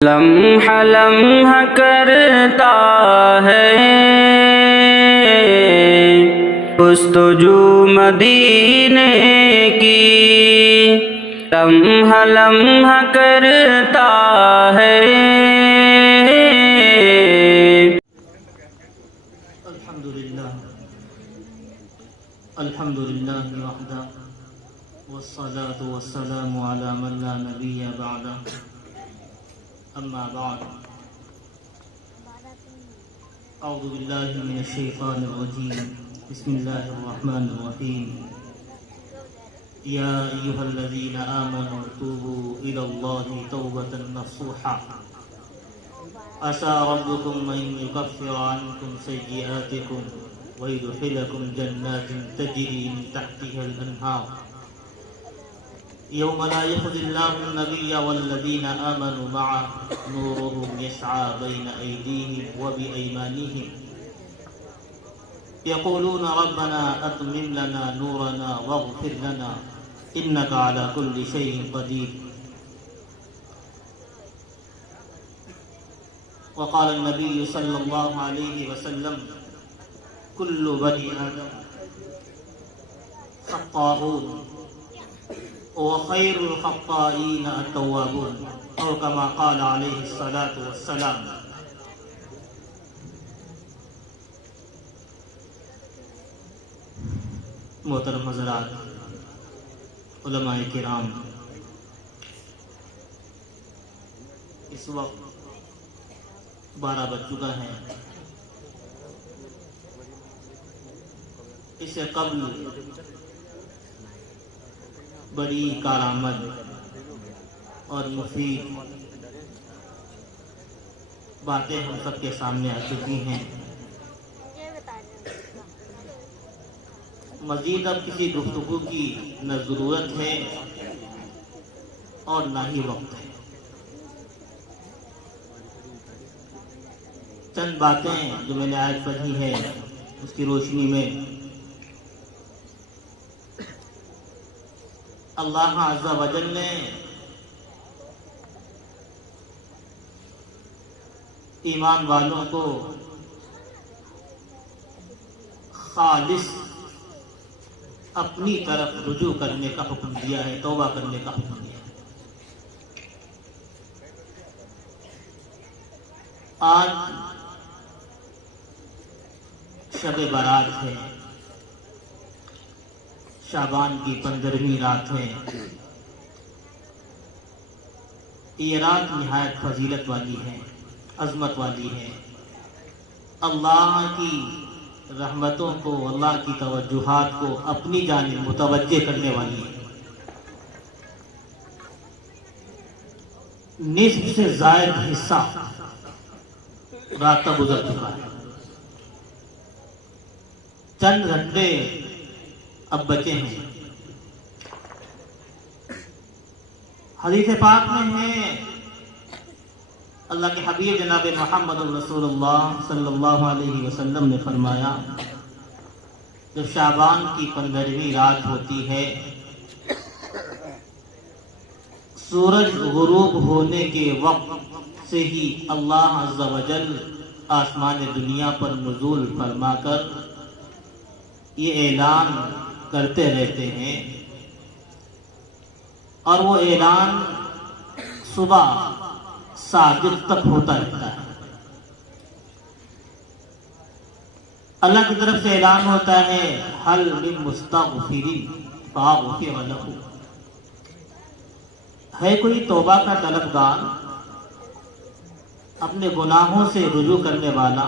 لمحہ لمحہ کرتا ہے جستجو مدینے کی، لمحہ لمحہ کرتا ہے۔ الحمدللہ وحدہ والصلاة والسلام علی من لا نبی بعدہ، اما بعد، اعوذ باللہ من الشیطان الرجیم، بسم اللہ الرحمن الرحیم۔ یا ایہا الذین آمنوا توبوا الی اللہ توبۃ نصوحا، عسى ربكم أن يكفر عنكم سيئاتكم ويدخلكم جنات تجري من تحتها الأنهار، يوم لا يخزي الله النبي والذين آمنوا معه نورهم يسعى بين أيديهم وبأيمانهم يقولون ربنا أتمم لنا نورنا واغفر لنا إنك على كل شيء قدير۔ وقال النبي صلى الله عليه وسلم كل بني آدم خطاؤون وخير الخطائين التوابون، أو كما قال عليه الصلاة والسلام۔ محترم حضرات، علماء کرام، اس وقت 12 بج چکا ہے۔ اس سے قبل بڑی کارآمد اور مفید باتیں ہم سب کے سامنے آ چکی ہیں۔ مزید اب کسی گفتگو کی نہ ضرورت ہے اور نہ ہی وقت ہے۔ چند باتیں جو میں نے آج پڑھی ہیں اس کی روشنی میں اللہ عز و جل نے ایمان والوں کو خالص اپنی طرف رجوع کرنے کا حکم دیا ہے، توبہ کرنے کا حکم دیا ہے۔ آج شب برات ہے، شعبان کی 15ویں رات ہے۔ یہ رات نہایت فضیلت والی ہے، عظمت والی ہے، اللہ کی رحمتوں کو، اللہ کی توجہات کو اپنی جانب متوجہ کرنے والی ہے۔ نصف سے زائد حصہ رات کا گزر چکا ہے، چند گھنٹے اب بچے ہیں۔ حدیث پاک میں ہے، اللہ کے حبیب جناب محمد رسول اللہ صلی اللہ علیہ وسلم نے فرمایا، جب شعبان کی 15ویں رات ہوتی ہے، سورج غروب ہونے کے وقت سے ہی اللہ عز و جل آسمان دنیا پر نزول فرما کر یہ اعلان کرتے رہتے ہیں، اور وہ اعلان صبح صادق تک ہوتا رہتا ہے۔ اللہ کی طرف سے اعلان ہوتا ہے، حل من مستغفر فاغفر لہ، ہے کوئی توبہ کا طلبگار، اپنے گناہوں سے رجوع کرنے والا،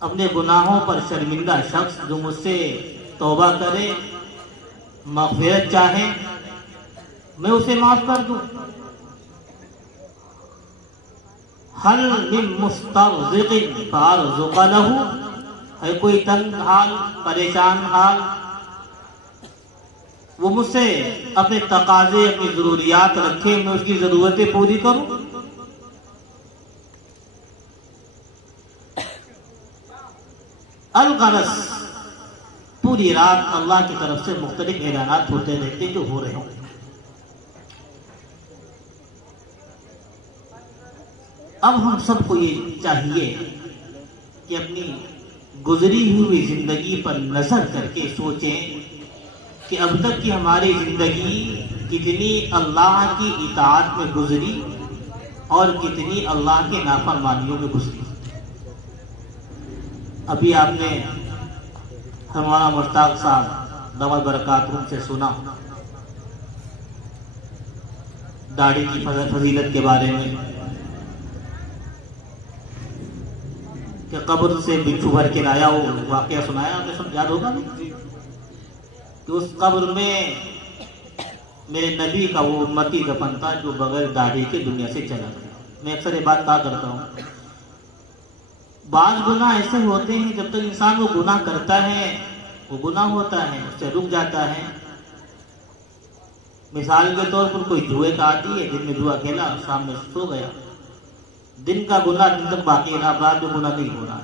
اپنے گناہوں پر شرمندہ شخص جو مجھ سے توبہ کرے، مغفرت چاہے، میں اسے معاف کر دوں۔ حل من مستغرق فارزق لہ، ہے کوئی تنگ حال، پریشان حال، وہ مجھ سے اپنے تقاضے، اپنی ضروریات رکھے، میں اس کی ضرورتیں پوری کروں۔ الغرض پوری رات اللہ کی طرف سے مختلف اعلانات ہوتے رہتے جو ہو رہے ہوں۔ اب ہم سب کو یہ چاہیے کہ اپنی گزری ہوئی زندگی پر نظر کر کے سوچیں کہ اب تک کی ہماری زندگی کتنی اللہ کی اطاعت میں گزری اور کتنی اللہ کے نافرمانیوں میں گزری۔ ابھی آپ نے ہمارا مشتاق صاحب دامت برکاتہم سے سنا داڑھی کی فضیلت کے بارے میں، کہ قبر سے بچھو بھر کے لایا، وہ واقعہ سنایا آپ نے، سب یاد ہوگا نہیں کہ اس قبر میں میرے نبی کا وہ امتی دفن تھا جو بغیر داڑھی کے دنیا سے چلا گیا۔ میں اکثر یہ بات کہا کرتا ہوں، بعض گناہ ایسے ہوتے ہیں جب تک انسان وہ گناہ کرتا ہے، وہ گناہ ہوتا ہے، اس سے رک جاتا ہے۔ مثال کے طور پر کوئی جوئے کا عادی ہے، دن میں جوا کھیلا، شام میں سو گیا، دن کا گناہ دن تک باقی رہا، رات میں گناہ نہیں ہو رہا۔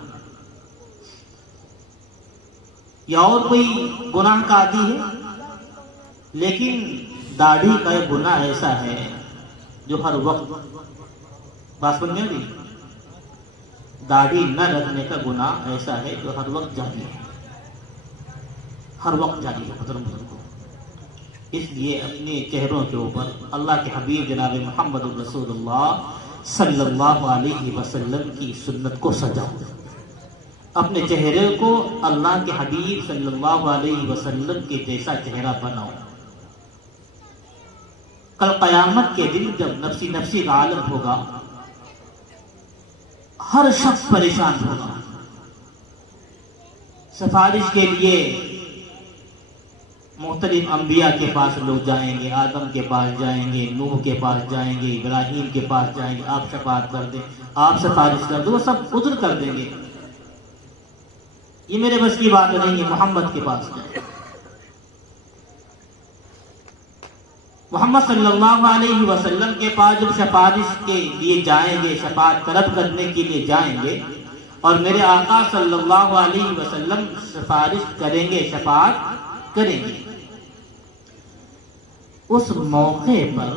یا اور کوئی گناہ کا عادی ہے، لیکن داڑھی کا ایک گناہ ایسا ہے جو ہر وقت، بات سمجھ میں نہیں، داڑھی نہ رکھنے کا گناہ ایسا ہے جو ہر وقت جاری ہے، ہر وقت جاری ہے محترم بزرگوں۔ اس لیے اپنے چہروں کے اوپر اللہ کے حبیب جناب محمد رسول اللہ صلی اللہ علیہ وسلم کی سنت کو سجاؤ، اپنے چہرے کو اللہ کے حبیب صلی اللہ علیہ وسلم کے جیسا چہرہ بناؤ۔ کل قیامت کے دن جب نفسی نفسی کا عالم ہوگا، ہر شخص پریشان ہوگا، سفارش کے لیے مختلف انبیاء کے پاس لوگ جائیں گے، آدم کے پاس جائیں گے، نوح کے پاس جائیں گے، ابراہیم کے پاس جائیں گے، آپ شفاعت کر دیں، آپ سفارش کر دیں، وہ سب عذر کر دیں گے، یہ میرے بس کی بات نہیں ہے، محمد کے پاس جائیں۔ محمد صلی اللہ علیہ وسلم کے پاس جب سفارش کے لیے جائیں گے، شفاعت طلب کرنے کے لیے جائیں گے، اور میرے آقا صلی اللہ علیہ وسلم سفارش کریں گے، شفاعت کریں گے، اس موقع پر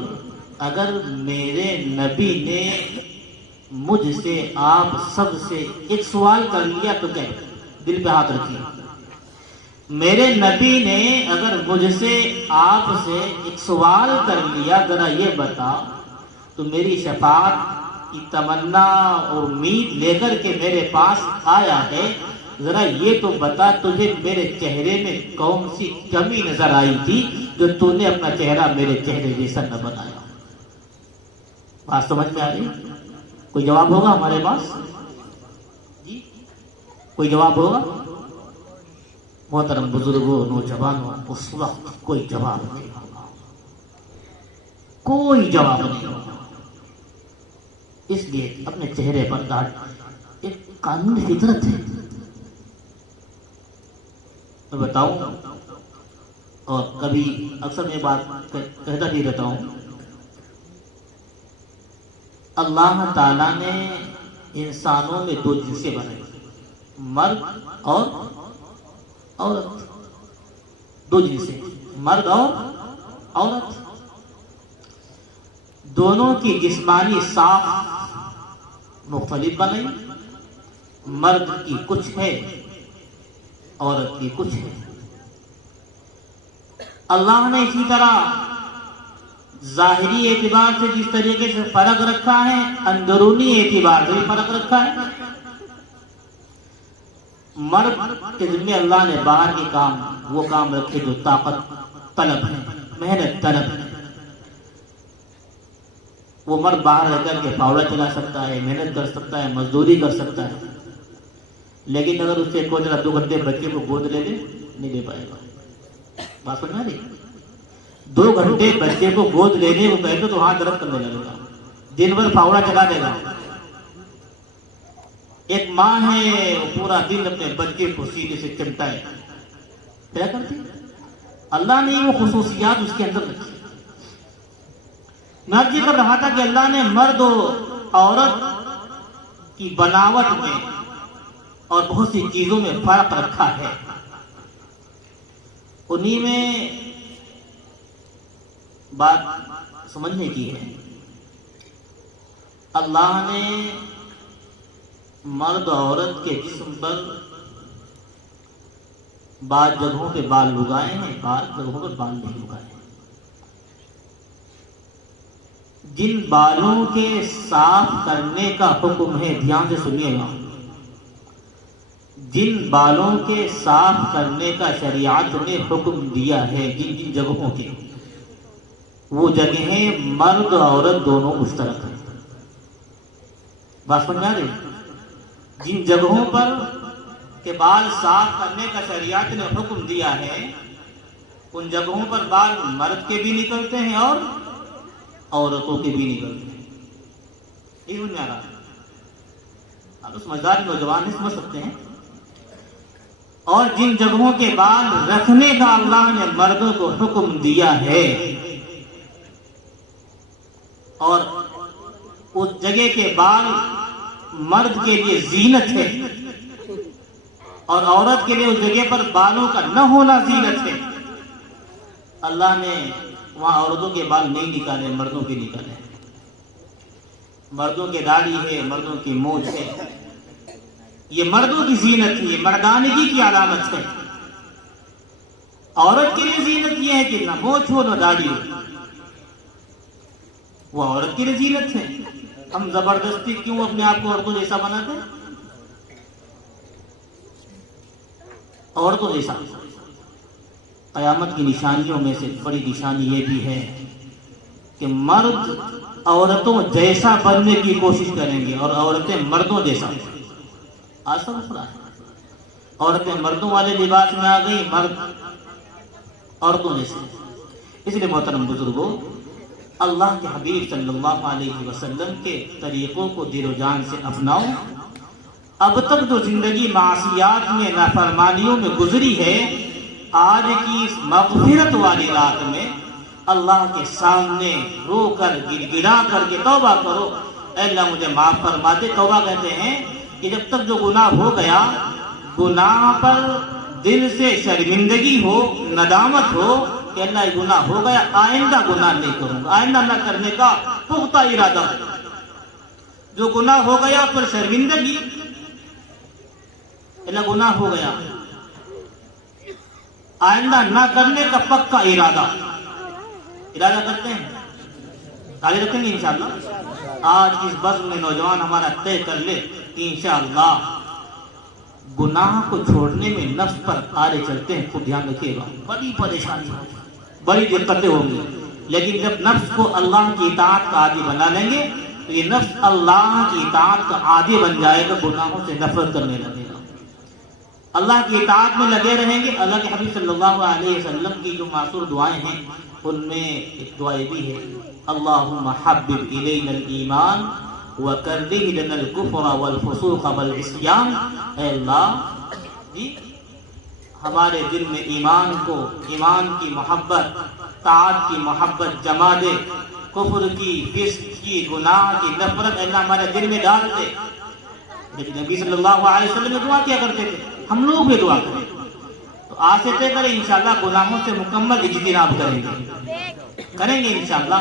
اگر میرے نبی نے مجھ سے، آپ سب سے ایک سوال کر لیا تو کیا؟ دل پہ ہاتھ رکھیے، میرے نبی نے اگر مجھ سے، آپ سے ایک سوال کر لیا، ذرا یہ بتا تو میری شفاعت کی تمنا اور امید لے کر کے میرے پاس آیا ہے، ذرا یہ تو بتا تجھے میرے چہرے میں کون سی کمی نظر آئی تھی جو تو نے اپنا چہرہ میرے چہرے جیسا نہ بنایا۔ بات سمجھ میں آ رہی؟ کوئی جواب ہوگا ہمارے پاس؟ جی کوئی جواب ہوگا؟ محترم بزرگوں، نوجوانوں، اس وقت کوئی جواب نہیں ہوگا، کوئی جواب نہیں ہوگا۔ اس لیے اپنے چہرے پر داڑھی ایک قانون فطرت ہے، میں بتاؤں، اور کبھی اکثر میں بات کہتا بھی رہتا ہوں، اللہ تعالیٰ نے انسانوں میں دو جنسیں بنائی، مرد اور عورت، دو جنسیں، مرد اور عورت، دونوں کی جسمانی ساخت مختلف بنائی، مرد کی کچھ ہے، عورت کی کچھ ہے۔ اللہ نے اسی طرح ظاہری اعتبار سے جس طریقے سے فرق رکھا ہے، اندرونی اعتبار سے بھی فرق رکھا ہے۔ مرد کے ذمہ اللہ نے باہر کے کام، وہ کام رکھے جو طاقت طلب ہے، محنت طلب ہے، وہ مرد باہر رہ کر کے پاوڑا چلا سکتا ہے، محنت کر سکتا ہے، مزدوری کر سکتا ہے، لیکن اگر اس سے کوئی 2 گھنٹے بچے کو گود لے لے نہیں دے پائے گا۔ بات سمجھ میں آ رہی؟ 2 گھنٹے بچے کو گود لینے کو کہتے تو ہاتھ درد کرنے لگے گا، دن بھر پاوڑا چلا دے گا۔ ایک ماں ہے، وہ پورا دن اپنے بچے کو سینے سے چمٹائے، کیا کرتی؟ اللہ نے وہ خصوصیات اس کے اندر رکھی۔ میں عرض کر رہا تھا کہ اللہ نے مرد و عورت کی بناوٹ میں اور بہت سی چیزوں میں فرق رکھا ہے، انہی میں بات سمجھنے کی ہے۔ اللہ نے مرد و عورت کے جسم پر بعض جگہوں پہ بال اگائے ہیں، بعض جگہوں پر بال نہیں اگائے ہیں۔ جن بالوں کے صاف کرنے کا حکم ہے، دھیان سے سنیے گا، جن بالوں کے صاف کرنے کا شریعت نے حکم دیا ہے، جن جن جگہوں کے، وہ جگہیں مرد اور عورت دونوں مشترک ہیں۔ بات سمجھ آ رہی؟ جن جگہوں پر کہ بال صاف کرنے کا شریعت نے حکم دیا ہے، ان جگہوں پر بال مرد کے بھی نکلتے ہیں اور عورتوں کے بھی نکلتے ہیں۔ یہ سمجھ آ رہا ہے؟ آپ سمجھدار نوجوان نہیں سمجھ سکتے ہیں۔ اور جن جگہوں کے بال رکھنے کا اللہ نے مردوں کو حکم دیا ہے، اور اس جگہ کے بال مرد کے لیے زینت ہے اور عورت کے لیے اس جگہ پر بالوں کا نہ ہونا زینت ہے، اللہ نے وہاں عورتوں کے بال نہیں نکالے، مردوں کے نکالے۔ مردوں کے داڑھی ہے، مردوں کی مونچھ ہے، یہ مردوں کی زینت ہے، یہ مردانگی کی علامت ہے۔ عورت کے لیے زینت یہ ہے کہ نہ مونچھ ہو نہ داڑھی ہو، وہ عورت کے لیے زینت ہے۔ ہم زبردستی کیوں اپنے آپ کو عورتوں جیسا بناتے ہیں؟ عورتوں جیسا۔ قیامت کی نشانیوں میں سے بڑی نشانی یہ بھی ہے کہ مرد عورتوں جیسا بننے کی کوشش کریں گے اور عورتیں مردوں جیسا۔ آج سمجھ رہا ہے؟ عورتیں مردوں والے لباس میں آ گئی، مرد عورتوں جیسے۔ اس لیے محترم بزرگوں، اللہ کے حبیب صلی اللہ علیہ وسلم کے طریقوں کو دل و جان سے اپناؤ۔ اب تک جو زندگی معصیات میں، نافرمانیوں میں گزری ہے، آج کی اس مغفرت والی رات میں اللہ کے سامنے رو کر گر گرا کر کے توبہ کرو، اے اللہ مجھے معاف فرما دے۔ توبہ کہتے ہیں کہ جب تک جو گناہ ہو گیا، گناہ پر دل سے شرمندگی ہو، ندامت ہو کہ اللہ یہ گناہ ہو گیا، آئندہ گناہ نہیں کروں گا، آئندہ نہ کرنے کا پختہ ارادہ ہو۔ جو گناہ ہو گیا پر شرمندگی، اللہ گناہ ہو گیا، آئندہ نہ کرنے کا پکا ارادہ کرتے ہیں، آگے رکھیں گے انشاءاللہ۔ آج اس بزم میں نوجوان ہمارا طے کر لے کہ انشاءاللہ گناہ کو چھوڑنے میں نفس پر آرے چلتے ہیں۔ خود دھیان رکھیے گا، بڑی پریشانی ہوگی، بڑی دقتیں ہوں گی، لیکن جب نفس کو اللہ کی اطاعت کا عادی بنا لیں گے تو یہ نفس اللہ کی اطاعت کا عادی بن جائے گا، گناہوں سے نفرت کرنے لگے گا، اللہ کی اطاعت میں لگے رہیں گے۔ اللہ کے حبیب صلی اللہ علیہ وسلم کی جو معصور دعائیں ہیں، ان میں ایک دعا بھی ہے، اللہم حبب الینا الایمان وکرہ لنا الکفر والفسوق والعصیان۔ اے اللہ جی ہمارے دل میں ایمان کو، ایمان کی محبت، طاعت کی محبت جما دے، کفر کی، فسق کی، گناہ کی نفرت اللہ ہمارے دل میں ڈال دے۔ لیکن نبی صلی اللہ علیہ وسلم دعا کیا کرتے تھے، ہم لوگ بھی دعا کریں تو آج سے طے کریں انشاءاللہ گناہوں سے مکمل اجتناب کریں گے انشاءاللہ۔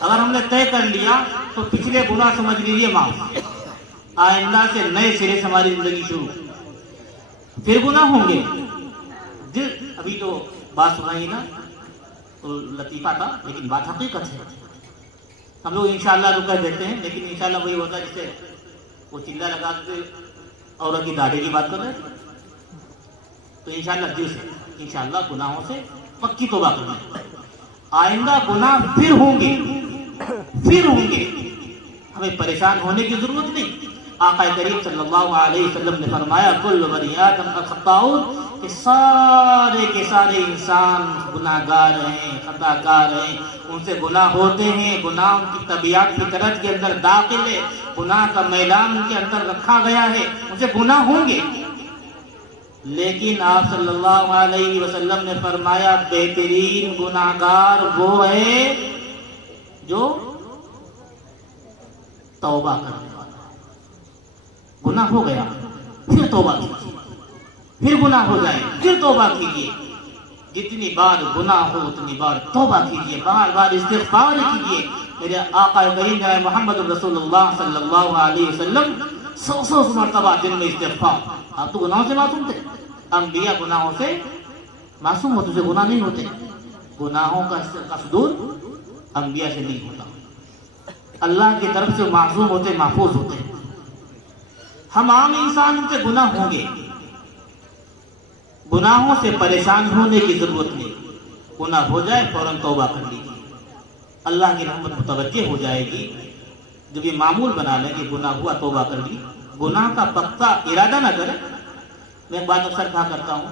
اگر ہم نے طے کر لیا تو پچھلے گناہ سمجھ لیجیے معاف، آئندہ سے نئے سرے سے ہماری زندگی شروع۔ پھر گناہ ہوں گے، ابھی تو بات سنائی نا تو لطیفہ تھا، لیکن بات حقیقت ہے۔ ہم لوگ انشاءاللہ تو کہہ دیتے ہیں، لیکن انشاءاللہ وہی ہوتا ہے جسے وہ چلہ لگا کے عورت کی داڑھی کی بات کر رہے ہیں۔ تو انشاءاللہ دل سے انشاءاللہ گناہوں سے پکی توبہ کرنا ہے۔ آئندہ گناہ پھر ہوں گے، ہمیں پریشان ہونے کی ضرورت نہیں۔ آقا کریم صلی اللہ علیہ وسلم نے فرمایا کل بنی آدم خطاؤن، کہ سارے کے سارے انسان گناہ گار ہیں، خطا کار ہیں، ان سے گناہ ہوتے ہیں، گناہ ان کی طبیعت فطرت کے اندر داخل ہے، گناہ کا میدان ان کے اندر رکھا گیا ہے، ان سے گناہ ہوں گے۔ لیکن آپ صلی اللہ علیہ وسلم نے فرمایا بہترین گناہ گار وہ ہے جو توبہ کرنے والا ہے۔ گناہ ہو گیا پھر توبہ کیجیے، پھر گناہ ہو جائے پھر توبہ کیجیے، جتنی بار گناہ ہو اتنی بار توبہ کیجیے، بار بار استغفار کیجیے، میرے آقا کریم جناب محمد رسول اللہ صلی اللہ علیہ وسلم 100 مرتبہ دن میں استغفار. آپ تو گناہوں سے معصوم تھے. انبیاء گناہوں سے معصوم ہوتے سے گناہ نہیں ہوتے. گناہوں کا صدور انبیاء سے نہیں ہوتا. اللہ کی طرف سے معصوم ہوتے, محفوظ ہوتے. ہم عام انسان سے گناہ ہوں گے, گناہوں سے پریشان ہونے کی ضرورت نہیں. گناہ ہو جائے فوراً توبہ کر لیجیے, اللہ کی رحمت متوجہ ہو جائے گی. جب یہ معمول بنا لیں کہ گناہ ہوا توبہ کر لی, گناہ کا پختہ ارادہ نہ کریں. میں ایک بات اکثر کہا کرتا ہوں,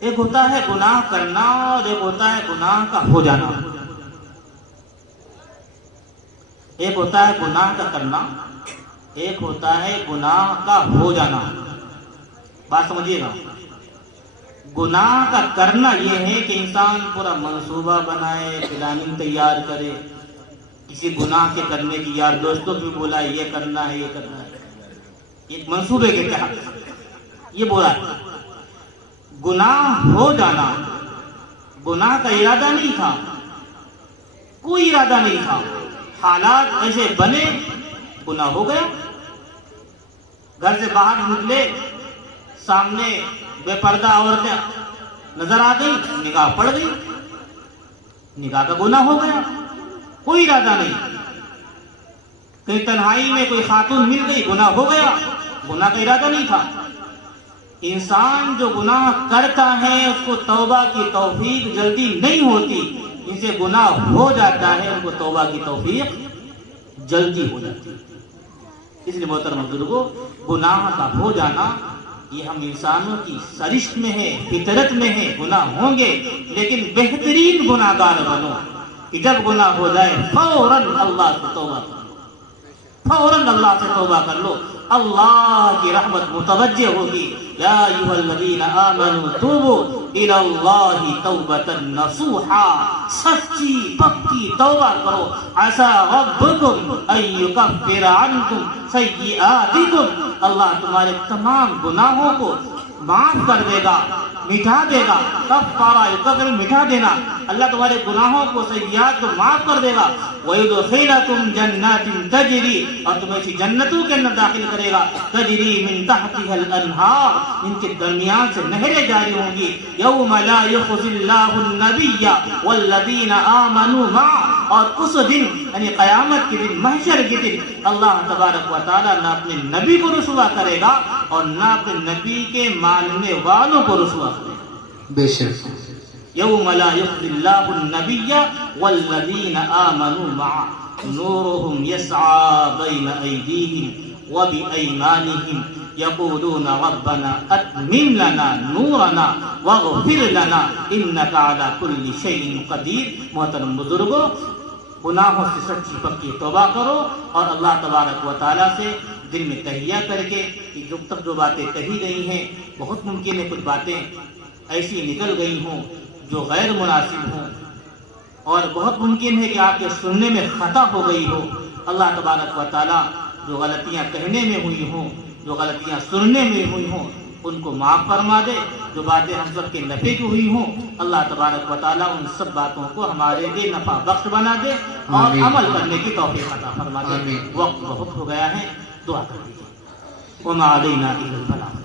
ایک ہوتا ہے گناہ کرنا اور ایک ہوتا ہے گناہ کا ہو جانا. ایک ہوتا ہے گناہ کا کرنا, ایک ہوتا ہے گناہ کا ہو جانا. بات سمجھیے گا. گناہ کا کرنا یہ ہے کہ انسان پورا منصوبہ بنائے, پلاننگ تیار کرے, کسی گناہ کے کرنے کی یار دوستوں کو بولا یہ کرنا ہے, یہ کرنا ہے, ایک منصوبے کے تحت یہ بولا. گناہ ہو جانا گناہ کا ارادہ نہیں تھا, کوئی ارادہ نہیں تھا, حالات ایسے بنے, گناہ ہو گیا. گھر سے باہر نکلے, سامنے بے پردہ عورتیں نظر آ گئی, نگاہ پڑ گئی, نگاہ کا گناہ ہو گیا. کوئی ارادہ نہیں. کہیں تنہائی میں کوئی خاتون مل گئی, گناہ ہو گیا. گناہ کا ارادہ نہیں تھا. انسان جو گناہ کرتا ہے اس کو توبہ کی توفیق جلدی نہیں ہوتی. جن سے گناہ ہو جاتا ہے ان کو توبہ کی توفیق جلدی ہو جاتی ہے. اس لیے محترم بزرگوں, گناہ کا ہو جانا یہ ہم انسانوں کی سرشت میں ہے, فطرت میں ہے. گناہ ہوں گے لیکن بہترین گناہ گار بنو کہ جب گناہ ہو جائے فوراً اللہ سے توبہ کر لو, فوراً اللہ سے توبہ کر لو. اللہ کی رحمت متوجہ ہوگی. یا ایھا الذین آمنوا توبوا الی اللہ توبۃ نصوحا, سچی پکی توبہ کرو. عسى ربکم ان یکفر عنکم سیئاتکم, اللہ تمہارے تمام گناہوں کو معاف کر دے گا, مٹھا دے گا. کفارہ یکفر, مٹھا دینا. اللہ تمہارے گناہوں کو, سیئات کو معاف کر دے گا. وَيُدْخِلَكُمْ جَنَّاتٍ تَجْرِي, اور تمہیں اسی جنتوں کے اندر داخل کرے گا. تَجْرِي مِن تَحْتِهَا الْأَنْهَارُ, ان کے درمیان سے نہریں جاری ہوں گی. يَوْمَ لَا يُخْزِي اللَّهُ النَّبِيَّ وَالَّذِينَ آمَنُوا مَعَهُ, اور اس دن یعنی قیامت کے دن, محشر کے دن, اللہ تبارک و تعالیٰ نہ اپنے نبی کو رسوا کرے گا اور نہ اپنے نبی کے ماننے والوں کو رسوا کرے گا. بے شک. یوم لا یخزی اللہ النبی والذین آمنوا معه نورهم یسعى بین ایدیہم وبایمانہم یقولون ربنا اتمم لنا نورنا واغفر لنا انک علی کل شیء قدیر. محترم بزرگوں, گناہوں سے سچی پکی توبہ کرو اور اللہ تبارک و تعالیٰ سے دل میں تہیہ کر کے کہ جب تک جو باتیں کہی گئی ہیں, بہت ممکن ہے کچھ باتیں ایسی نکل گئی ہوں جو غیر مناسب ہوں, اور بہت ممکن ہے کہ آپ کے سننے میں خطا ہو گئی ہو. اللہ تبارک و تعالیٰ جو غلطیاں کہنے میں ہوئی ہوں, جو غلطیاں سننے میں ہوئی ہوں, ان کو معاف فرما دے. جو باتیں ہم سب کے نفع کی ہوئی ہوں, اللہ تبارک و تعالیٰ ان سب باتوں کو ہمارے لیے نفع بخش بنا دے اور آمین. عمل کرنے کی توفیق عطا فرما دے. آمین. وقت بہت ہو گیا ہے, دعا کر دیجیے. وما علینا الا البلاغ.